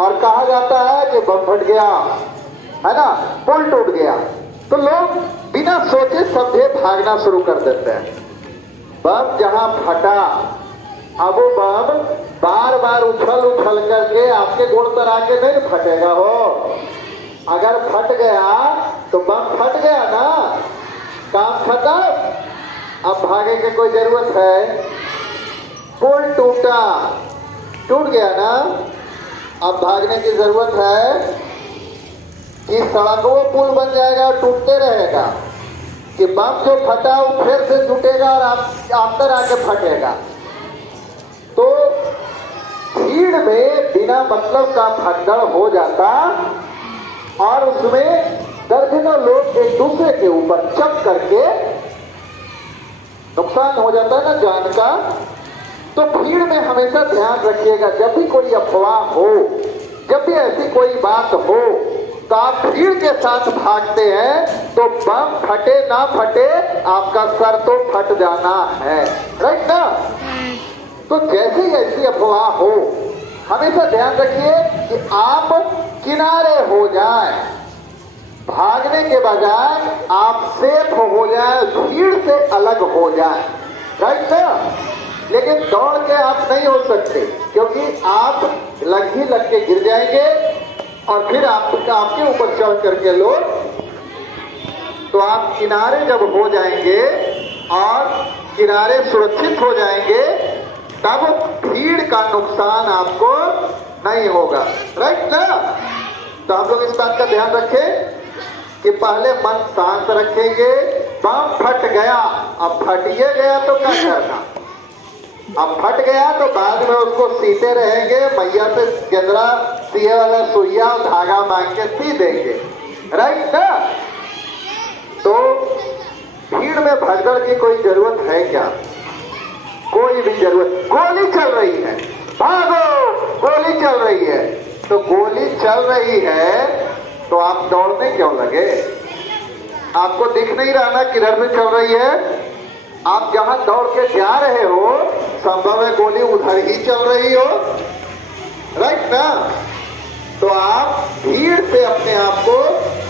और कहा जाता है कि बम फट गया, है ना, पुल टूट गया, तो लोग बिना सोचे समझे भागना शुरू कर देते हैं। बम जहां फटा, अब वो बम बार बार उछल उछल करके आपके गोड़ पर आके नहीं फटेगा हो। अगर फट गया तो बम फट गया ना, काम खत्म। अब भागे की कोई जरूरत है? पुल टूटा, टूट गया ना, अब भागने की जरूरत है कि सड़कों पुल बन जाएगा और टूटते रहेगा, कि बम जो फटा वो फिर से टूटेगा और अंदर आके फटेगा। तो भीड़ में बिना मतलब का भगदड़ हो जाता और उसमें दर्जनों लोग एक दूसरे के ऊपर चढ़ करके नुकसान हो जाता है ना जान का। तो भीड़ में हमेशा ध्यान रखिएगा, जब भी कोई अफवाह हो, जब भी ऐसी कोई बात हो, तो आप भीड़ के साथ भागते हैं तो बम फटे ना फटे, आपका सर तो फट जाना है, राइट ना। तो जैसे ही ऐसी अफवाह हो, हमेशा ध्यान रखिए कि आप किनारे हो जाए, भागने के बजाय आप सेफ हो जाए, भीड़ से अलग हो जाए, राइट ना। लेकिन दौड़ के आप नहीं हो सकते, क्योंकि आप लग के गिर जाएंगे और फिर आपके ऊपर चढ़ करके लोग, तो आप किनारे जब हो जाएंगे और किनारे सुरक्षित हो जाएंगे, तब भीड़ का नुकसान आपको नहीं होगा, राइट ना। तो हम लोग इस बात का ध्यान रखें कि पहले मन शांत रखेंगे। बम फट गया, अब फटिए गया तो क्या करना, अब फट गया तो बाद में उसको सीते रहेंगे, मैया से गजरा सीए वाला सुइया और धागा मांग के सी देंगे, राइट ना। तो भीड़ में भगदड़ की कोई जरूरत है क्या? कोई भी जरूरत। गोली चल रही है, भागो, गोली चल रही है, तो गोली चल रही है तो आप दौड़ने क्यों लगे? आपको दिख नहीं रहा ना किधर से चल रही है? आप जहां दौड़ के जा रहे हो, संभव है गोली उधर ही चल रही हो, राइट ना। तो आप भीड़ से अपने आप को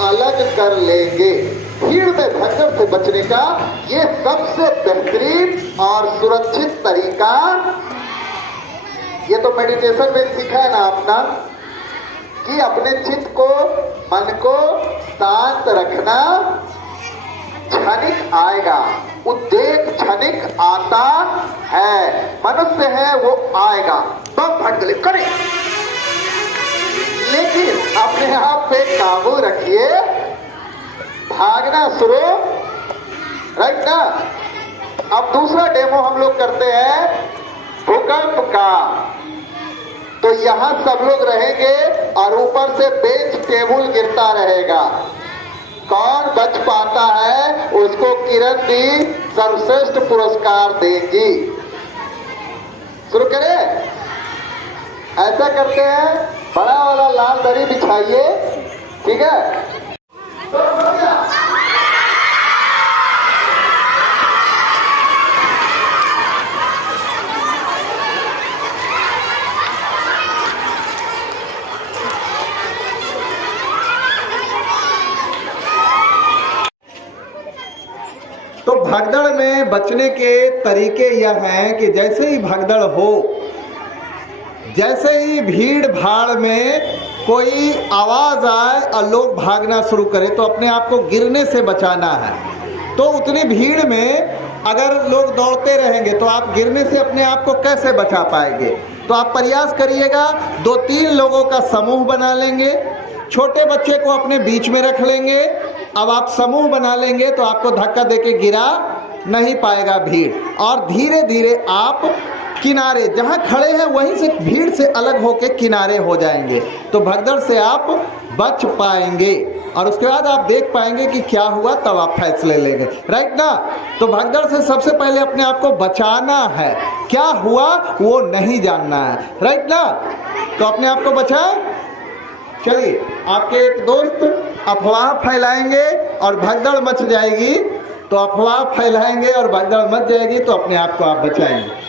अलग कर लेंगे। भीड़ में भगदड़ से बचने का ये सबसे बेहतरीन और सुरक्षित तरीका, ये तो मेडिटेशन में सीखा है ना अपना, कि अपने चित्त को, मन को शांत रखना। क्षणिक आएगा, उद्वेग क्षणिक आता है, मनुष्य है वो आएगा, बम फट गए करे, लेकिन अपने आप पे काबू रखिए, भागना शुरू, राइट ना। अब दूसरा डेमो हम लोग करते हैं भूकंप का। तो यहां सब लोग रहेंगे और ऊपर से बेंच टेबल गिरता रहेगा। कौन बच पाता है उसको किरण दी सर्वश्रेष्ठ पुरस्कार देंगी। शुरू करें? ऐसा करते हैं, बड़ा वाला लाल दरी बिछाइए, ठीक है। तो भगदड़ में बचने के तरीके यह हैं कि जैसे ही भगदड़ हो, जैसे ही भीड़ भाड़ में कोई आवाज़ आए और लोग भागना शुरू करें, तो अपने आप को गिरने से बचाना है। तो उतनी भीड़ में अगर लोग दौड़ते रहेंगे तो आप गिरने से अपने आप को कैसे बचा पाएंगे? तो आप प्रयास करिएगा, 2-3 लोगों का समूह बना लेंगे, छोटे बच्चे को अपने बीच में रख लेंगे। अब आप समूह बना लेंगे तो आपको धक्का देके गिरा नहीं पाएगा भीड़, और धीरे धीरे आप किनारे जहां खड़े हैं वहीं से भीड़ से अलग होके किनारे हो जाएंगे, तो भगदड़ से आप बच पाएंगे। और उसके बाद आप देख पाएंगे कि क्या हुआ, तब आप फैसले लेंगे, राइट ना। तो भगदड़ से सबसे पहले अपने आप को बचाना है, क्या हुआ वो नहीं जानना है, राइट ना। तो अपने आप को बचाएं। चलिए, आपके एक दोस्त अफवाह फैलाएंगे और भगदड़ मच जाएगी, तो अफवाह फैलाएंगे और भगदड़ मच जाएगी, तो अपने आप को आप बचाएंगे।